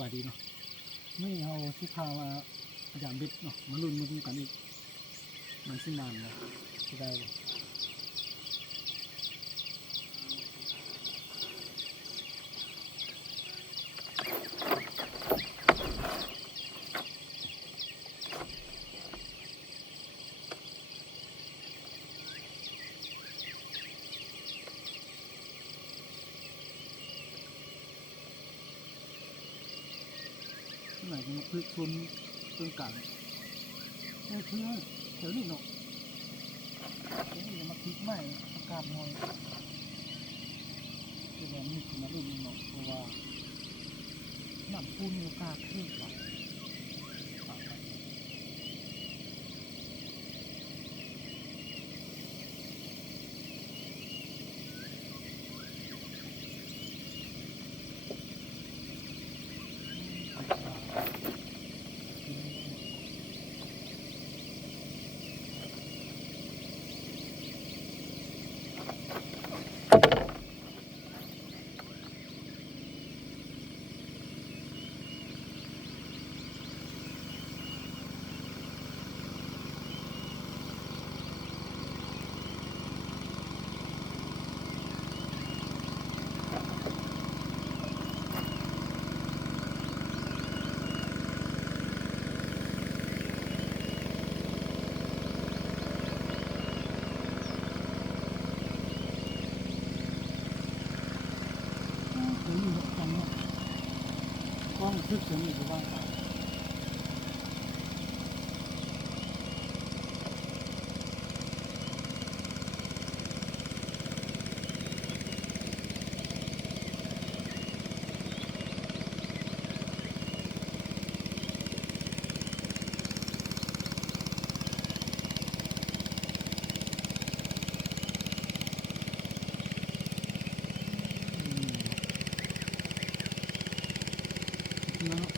วัสดีเนาะไม่เอาที่พามาพยายามเบ็ดเนาะมาลุ้นมาดูกันอีกมันสินานเนาะจะได้บ่ไหนจะมาพึ่งชนต้นกลางไม่เพื่อแถวนี้เนาะเดี๋ยวนี้มาพลิกใหม่อากาศหน่อยจะแบบนี้คือมาลุ้นเนาะเพราะว่าน้ำปูนมีโอกาสขึ้นหรอกแถวนี้เนาะกันเนาะกล้องทึกแถวนี้หรือว่าเนาะ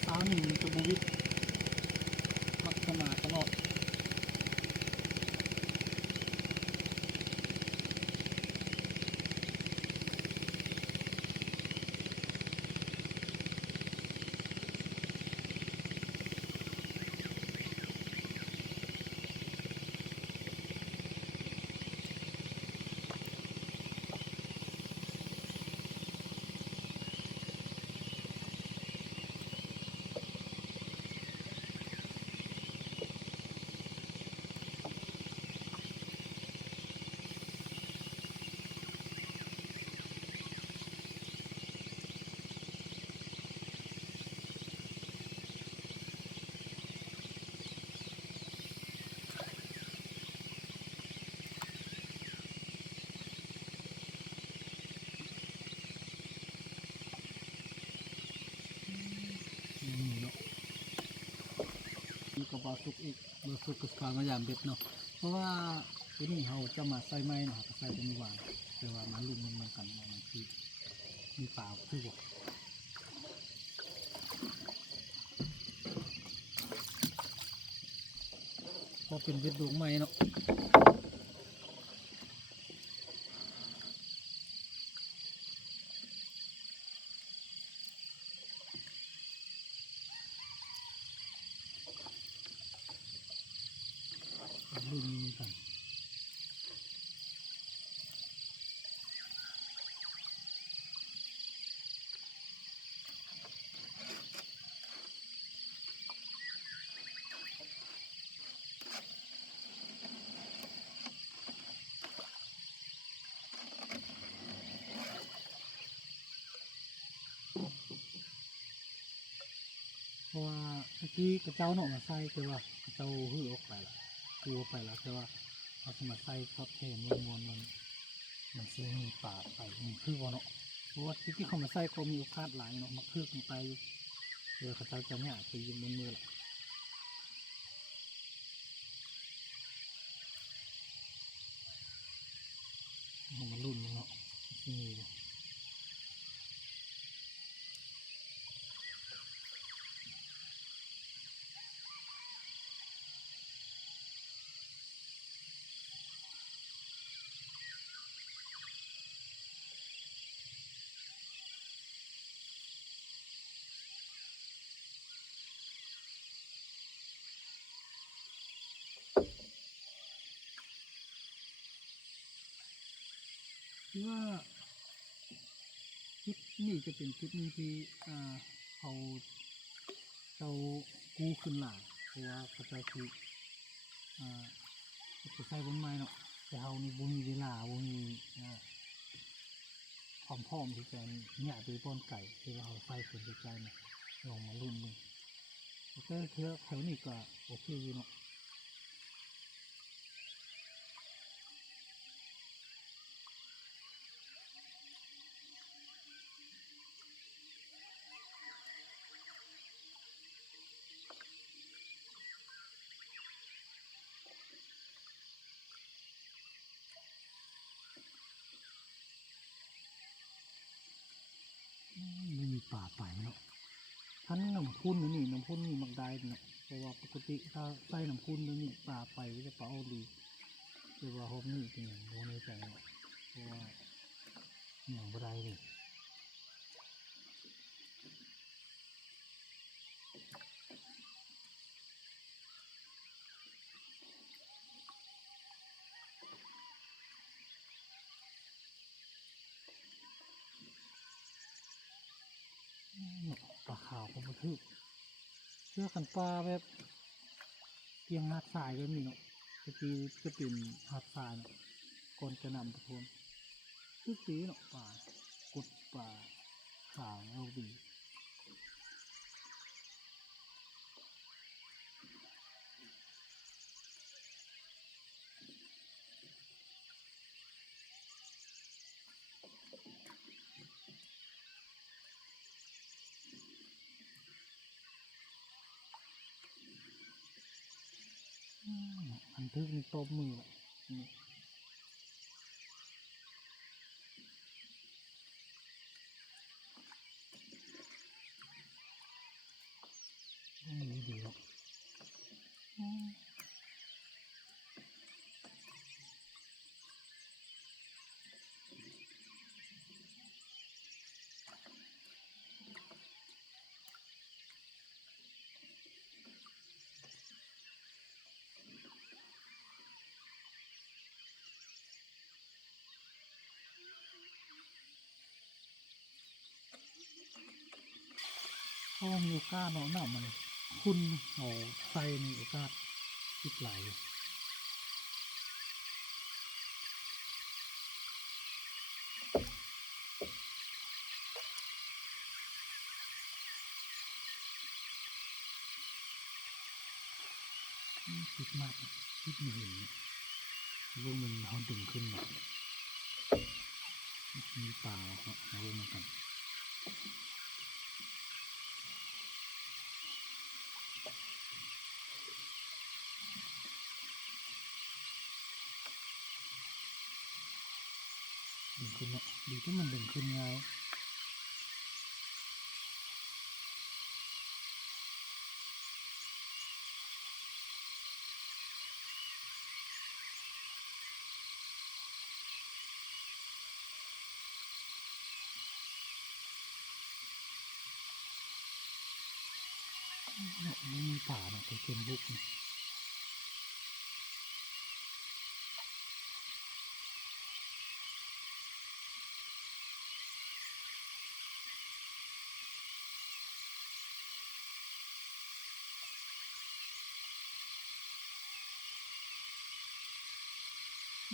เช้านี่มันจะบวิดพัฒนาตลอดนี่เนาะมีกระบาสุกอีกบาสุกกับการพยายามเบ็ดเนาะเพราะว่าทีนี้เราจะมาใส่ไม้เนาะใส่ตรงนี้วางแต่ว่ามันลุ่มมันกันมันคือมีเปล่าคือบอกพอเป็นเบ็ดดวงไม้เนาะลุ่มมันกันเพราะว่าเมื่อกี้กระเจ้าเนาะมาใส่แต่ว่ากระเจ้าหื้อออกไปละคือออกไปแล้วแต่ว่าเอาสมาใส่ทอดแทนมันเสียมีป่าไปมันคือว่าเนาะเพราะว่าที่เขามาใส่เขามีโอกาสหลายเนาะมาคือกันไปเดี๋ยวเขาจะไม่อาจไปยืมมือละมันรุ่นเนาะนี่ คือว่าคลิปนี้จะเป็นคลิปหนึงที่เขาเจ้ากู้ขึ้นหลังเพราะว่าเขาเจ้าคือจะใส่บนไม้เนาะแต่เฮานี่บ่มีเวลาบ่มีความพร้อมที่จะเนี่ยไปป้อนไก่ที่ว่าเขาใส่ผลใจเนี่ยลองมารุ่นหนึงโอเคคือแถวนี้ก็โอเคอยู่เนาะไม่มีป่าไปเนาะท่านน้ำพุนนี่น้ำพุนนี่มักได้เนาะเพราะว่าปกติถ้าใส่น้ำพุนนี่ป่าไปก็จะเป่าดีแต่ว่าหอบนี่เป็นอย่างโมในใจเนาะเพราะว่าอย่างบ่ได้เลยปลาขาวผมมาทึกเสื้อกันปลาแบบเตียงหาดทรายแบบนี้เนาะตะกี้จะเป็นหาดทรายเนาะก่อนจะนำทุกคนคือสีเนาะปลากดปลาขาวเอาดีอันทึกนี่ตบมือละนี่ดีเนาะเพราะว่ามีโอกาสเนาะหน้ามันคุณเอาใส่มีโอกาสติดไหลติดมากติดไม่เห็นเนี่ยลูกมันเขาดึงขึ้นมามีปลาเขาเอาลงมากันดึงขึ้นเนาะดีที่มันดึงขึ้นง่ายเนาะไม่มีป่าเนาะแต่เป็นบุกเนี่ย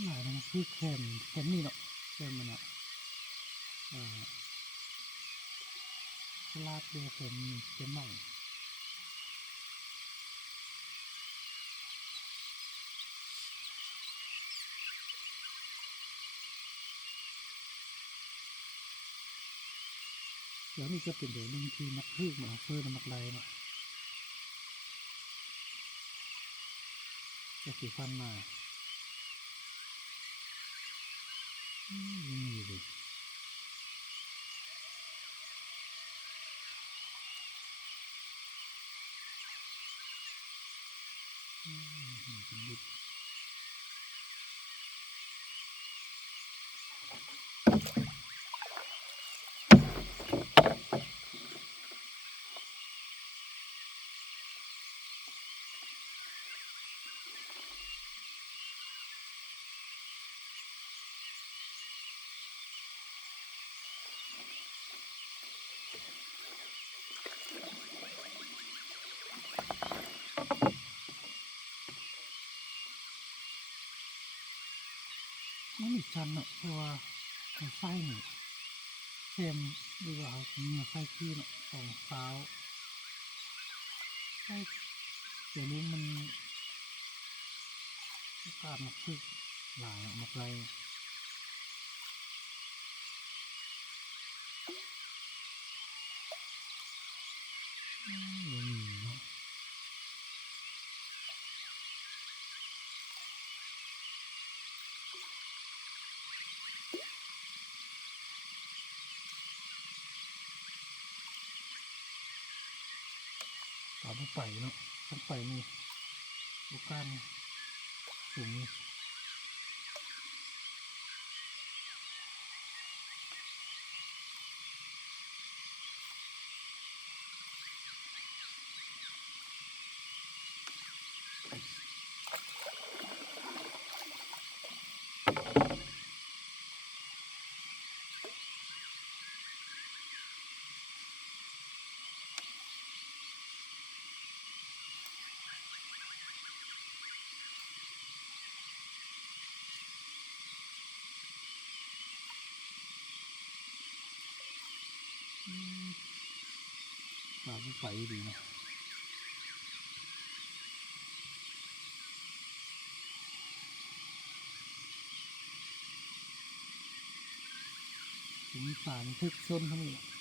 หลายนะคือแคมนี่เนาะแคมมันอ่ะสลาดเรือแคมเป็นใหม่แล้วนี่ก็เป็นเดี๋ยวนึงที่นักพืชมาเฟิร์นมักไรเนาะจะสีฟันมาไม่มีเลยเป็นบุก ชันเนาะเพราะว่ามันไส้นี่เค็มดีกว่าครับมีไส้ขี้เนาะสองสาวไส้เดี๋ยวนี้มันอากาศมันคือหลายอะมักไรบ่มีเนาะตาบ่ไปเนาะต้องไปนี่โอกาสสูงนี่ตาบ่ไปดีเนาะมีป่ามีทึกซนเท่านี้แหละ